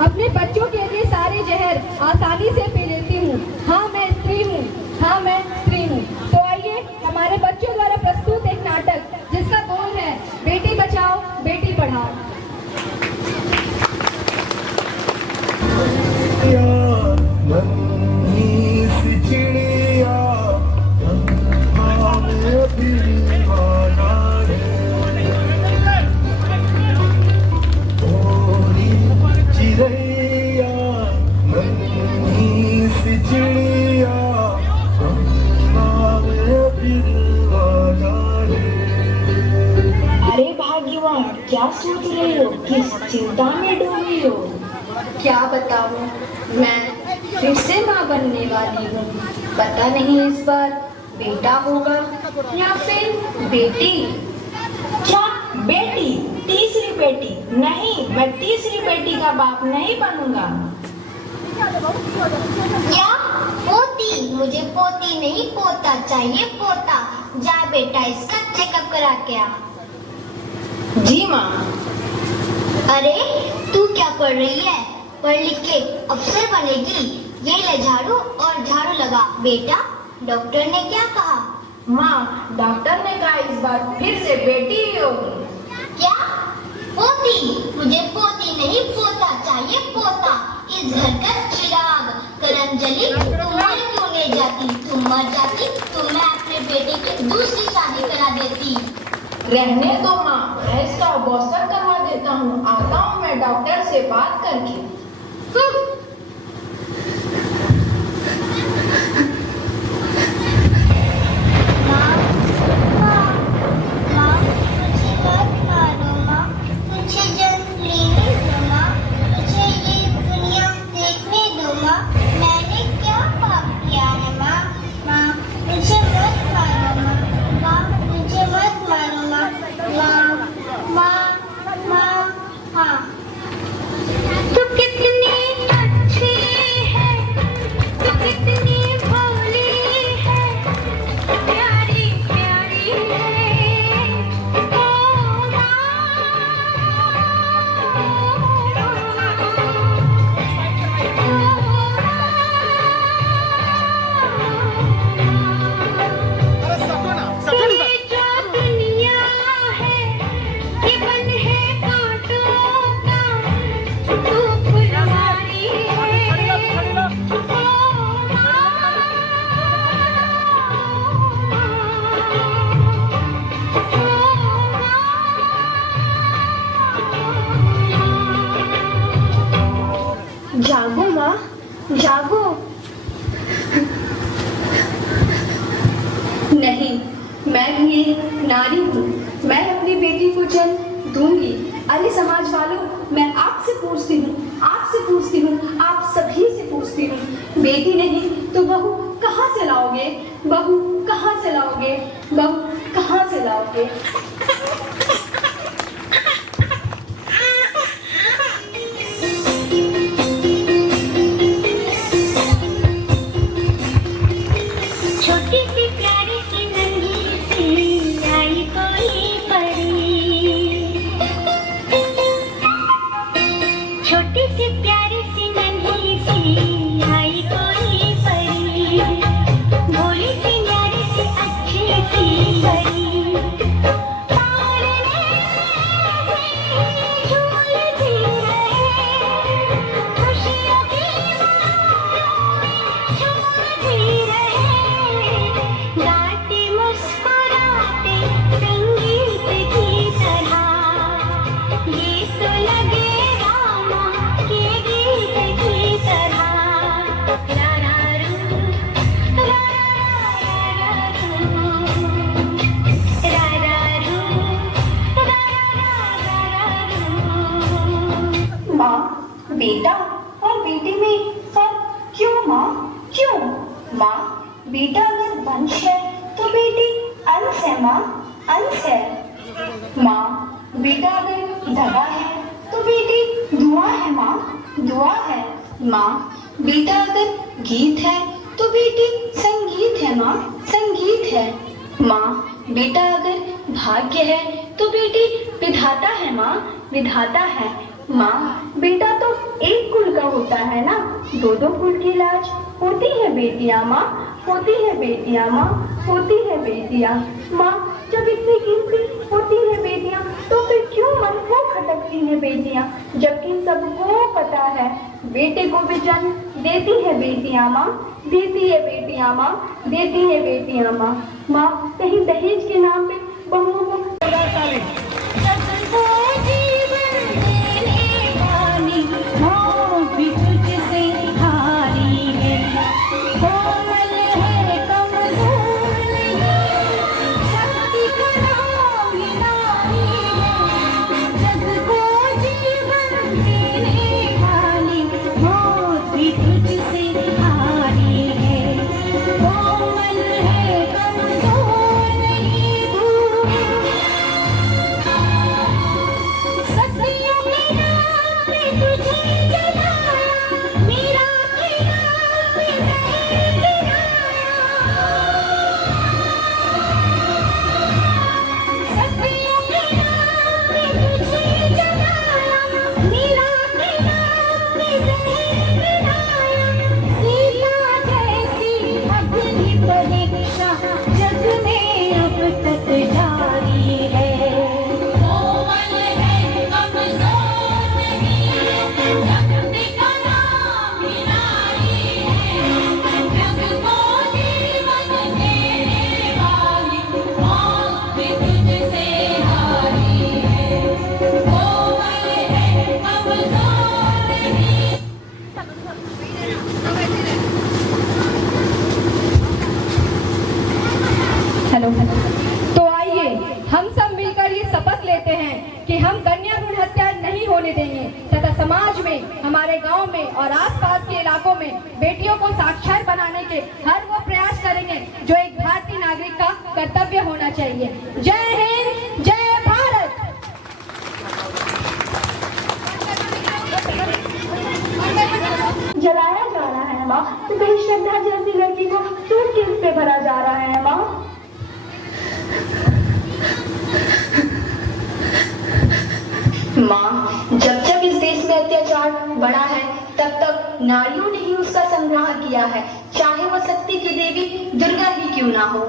अपने बच्चों के लिए सारे जहर आसानी से पी लेती हूँ। हाँ मैं स्त्री हूँ, हाँ मैं स्त्री हूँ। तो आइए हमारे बच्चों द्वारा प्रस्तुत एक नाटक जिसका बोल है बेटी बचाओ बेटी पढ़ाओ। क्या सोच रही हो? किस चिंता में डूबी हो? क्या बताऊं, मैं फिर से माँ बनने वाली हूँ। पता नहीं इस बार बेटा होगा या फिर बेटी। क्या बेटी? तीसरी बेटी? नहीं, मैं तीसरी बेटी का बाप नहीं बनूंगा। क्या पोती? मुझे पोती नहीं पोता चाहिए, पोता। जा बेटा इसका चेकअप करा के आ। जी माँ। अरे तू क्या पढ़ रही है? पढ़ लिख के अफसर बनेगी। ये ले झाड़ू और झाड़ू लगा। बेटा डॉक्टर ने क्या कहा? माँ, डॉक्टर ने कहा इस बार फिर से बेटी ही होगी। क्या पोती? मुझे पोती नहीं पोता चाहिए, पोता। इस घर का चिराग करंजली तुम मर क्यों नहीं जाती? तुम मर जाती तो मैं अपने बेटे की दूसरी शादी करा देती। रहने दो माँ, मैं इसका अबॉर्शन करवा देता हूँ। आता हूँ मैं डॉक्टर से बात करके। जागो माँ, जागो। नहीं, मैं भी एक नारी हूँ। मैं अपनी बेटी को जन्म दूंगी। अरे समाज वालों, मैं आपसे पूछती हूँ, आप सभी से पूछती हूँ, बेटी नहीं तो बहू कहाँ से लाओगे? बहू कहाँ से लाओगे? बहू कहाँ से लाओगे? बेटा और बेटी में फर्क क्यों माँ? क्यों? माँ, बेटा अगर वंश है तो बेटी अंश है माँ, अंश है। माँ, बेटा अगर दवा है तो बेटी दुआ है माँ, दुआ है। माँ, बेटा अगर गीत है तो बेटी संगीत है माँ, संगीत है। माँ, बेटा अगर भाग्य है तो बेटी विधाता है माँ, विधाता है। माँ, बेटा तो है ना, दो दो फूल की लाज होती है बेटियां माँ, होती है बेटियां माँ, होती है बेटियां माँ। जब इतनी गिनती होती है बेटियां तो फिर क्यों मन को खटकती है बेटियां, जबकि सबको पता है बेटे को भी जन्म देती है बेटियां माँ, देती है बेटियां माँ, देती है बेटियां माँ। माँ कहीं दहेज के नाम पे बहुओं को तो आइए हम सब मिलकर ये शपथ लेते हैं कि हम कन्या भ्रूण हत्या नहीं होने देंगे तथा समाज में, हमारे गांव में और आसपास के इलाकों में बेटियों को साक्षर बनाने के हर वो प्रयास करेंगे जो एक भारतीय नागरिक का कर्तव्य होना चाहिए। जय हिंद, जय भारत। जलाया जा रहा है माँ, तो कहीं श्रद्धा जैसी लड़की को सूटकेस पे भरा जा रहा है माँ। माँ जब जब इस देश में अत्याचार बढ़ा है तब तब नारियों ने ही उसका संग्रह किया है, चाहे वह शक्ति की देवी दुर्गा ही क्यों ना हो।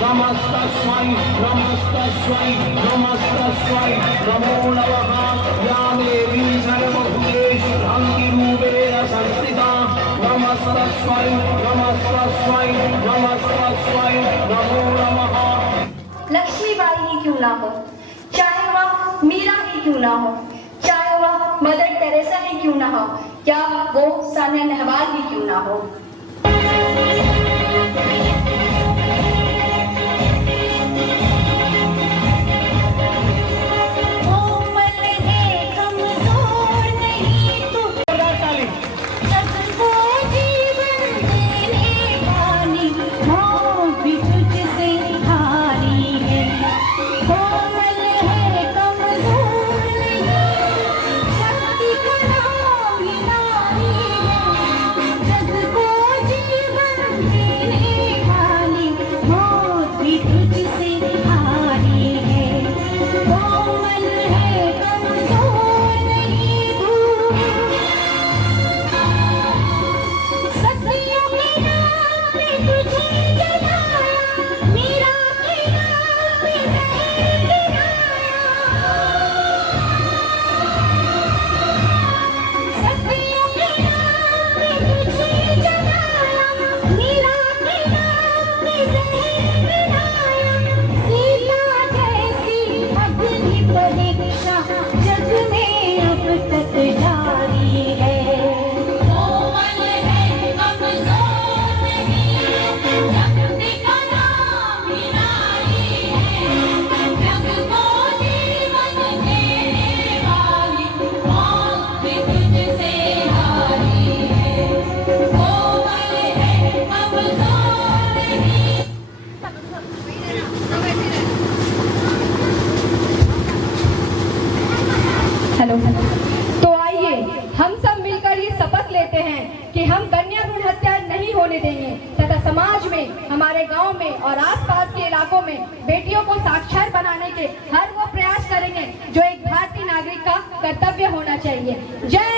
नमस्तस्मै नमस्तस्मै नमस्तस्मै नमो नमः या देवी सर्वभूतेषु भक्तिरूपेण संस्थिता नमस्तस्मै नमस्तस्मै नमस्तस्मै नमो नमः। लक्ष्मीबाई ही क्यों ना हो, चाहे वह मीरा ही क्यों ना हो, चाहे वह मदर टेरेसा ही क्यों ना हो, या वो सानिया नेहवाल ही क्यों ना हो। तो आइए हम सब मिलकर ये शपथ लेते हैं कि हम कन्या भ्रूण हत्या नहीं होने देंगे तथा समाज में, हमारे गांव में और आसपास के इलाकों में बेटियों को साक्षर बनाने के हर वो प्रयास करेंगे जो एक भारतीय कर्तव्य होना चाहिए। जय